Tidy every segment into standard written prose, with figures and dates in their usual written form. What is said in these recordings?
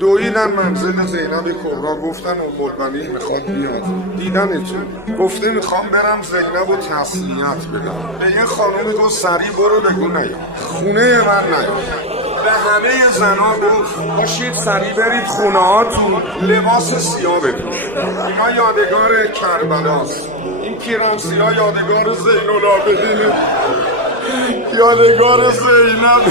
دویدن منزل زینب کبرا، گفتن ام میخواد بیاد دیدنتون. گفته میخوام برم زینب و تسلیت بدم. به یه خانومی گفت سریع برو بگو نیا خونه من نیا. به همه زنا گفت باشید سریع برید خونه هاتون لباس سیاه بپوش. اینا یادگار کربلاست. این پیرن سیاه یادگار زین العابدین، یادگار زینب.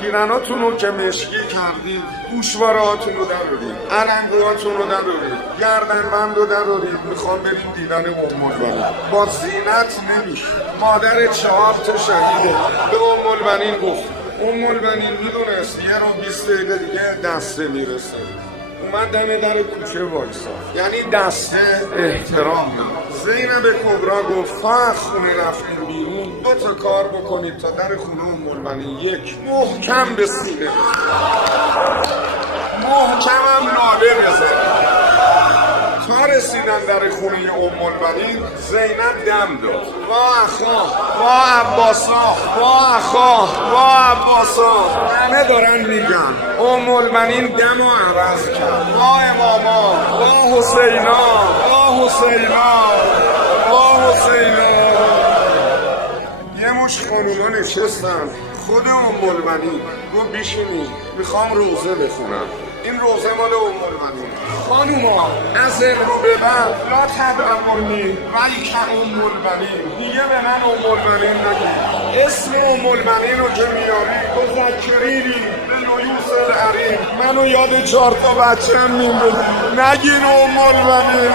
پیرناتون رو که مشکی کردید، گوشوارهاتون رو درارید، علنگوهاتون رو درارید، گردنبند رو درارید. میخوام بریم دیدن ام البنین. با زینت نمیشه. مادر 4 تا شهیده. به ام البنین گفت. ام البنین میدونست یه رو 20 دقیقه دیگه دسته میرسه. اومد دم در کوچه وایسا، یعنی دسته احترام داد. زینب کبرا گفت فقط خونه رفتیم بیرون 2 تا کار بکنید تا در خونه ام البنین. یک، محکم به سینه محکمم ناله بزن. تا رسیدن در خونه ام البنین زینب دم داد. وا اخا، وا عباسا، وا اخا، وا عباسا. همه دارن میگن. ام البنین دم و عوض کرد. وا اماما، وا حسینا، وا حسینا، وا حسینا. یه مش خانوما نشستن. خود ام البنین گفت بیشینی میخوام روزه بخونم. این روزه مال ام البنین. خانوما از امرو به بعد لا تدعونی ویک ام البنین، دیگه به من ام البنین نگی. اسم ام البنین رو که میاری تذکرینی به لیوس العریم، منو یاد 4 تا بچه‌م میندازی. نگین ام البنین.